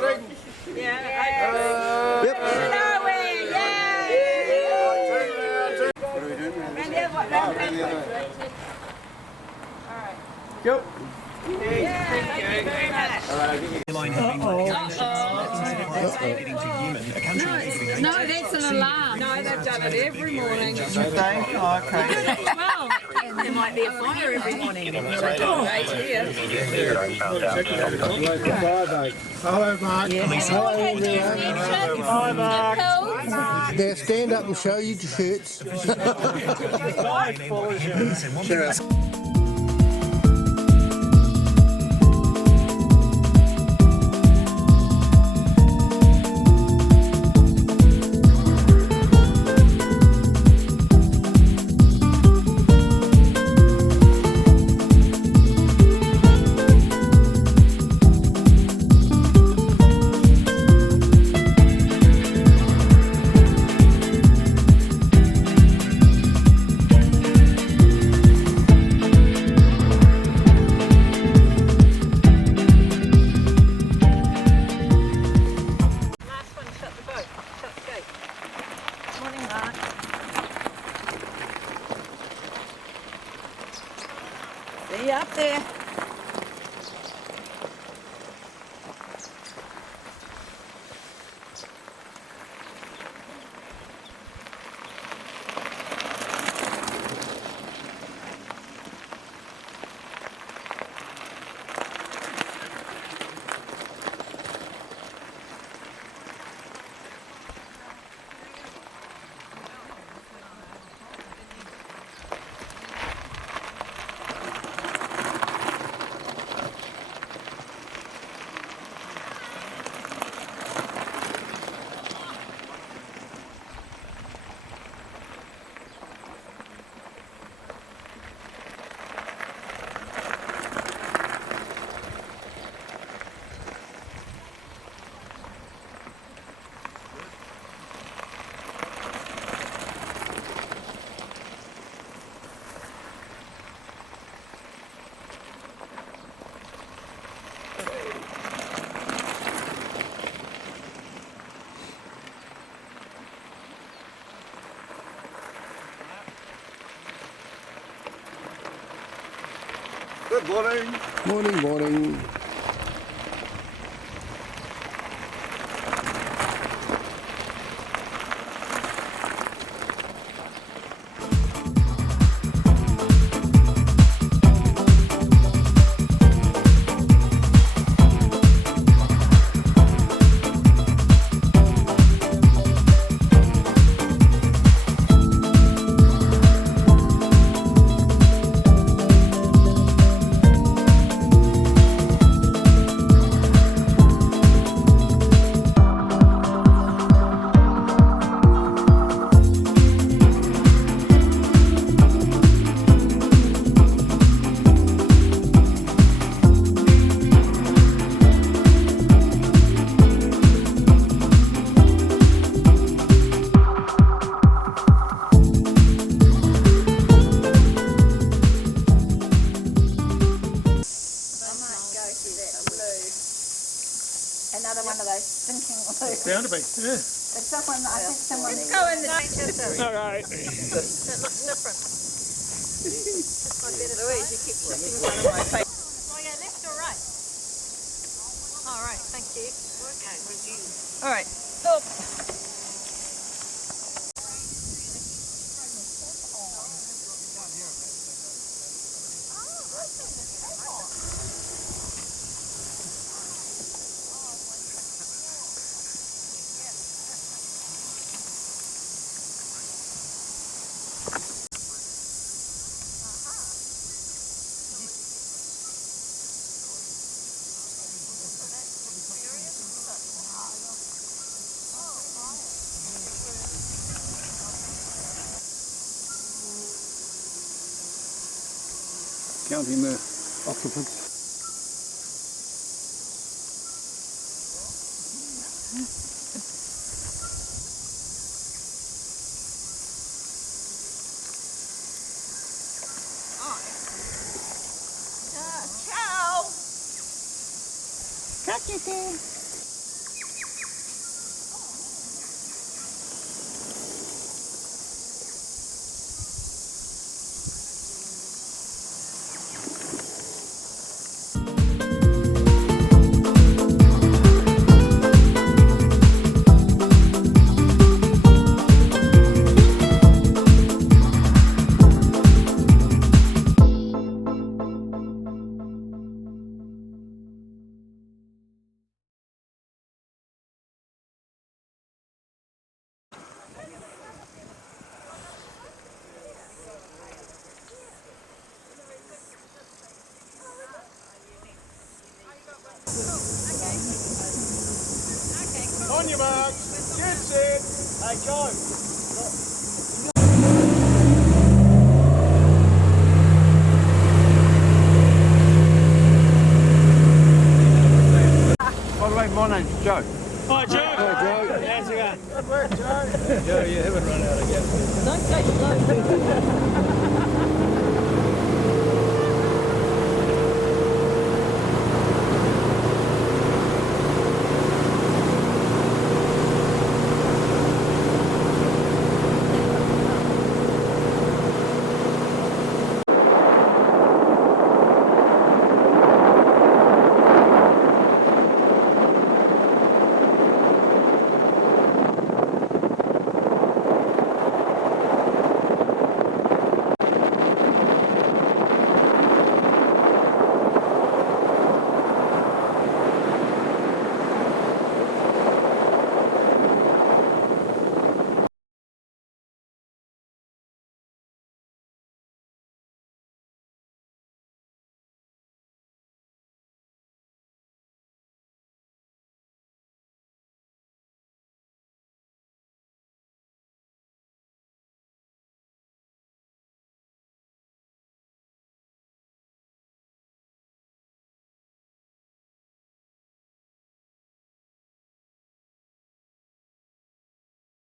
Yeah. Yep. Yep. No, that's an alarm. No, they've done it every morning. Oh, okay. Well, There might be a fire every morning. They do right here. Hello, Mark. Hello, everyone. Hi, Mark. Now stand up and show your shirts. Last one, shut the boat. Shut the gate. Morning, Mark. See you up there. Good morning. Morning, morning. Another one of those stinking blues. Bound to be. Yeah. But someone, I think someone. Let's go in the All right. That looks different. Louise, you keep tipping one of my face. Do I go left or right? All right, thank you. Okay, with you. All right, stop. Counting the occupants. Ciao. your marks. Get set. Hey, go. By the way, my name's Joe. Hi, Joe. Hi, Joe. How's it going? Good work, Joe. Joe, you haven't run out of gas. Don't take slow.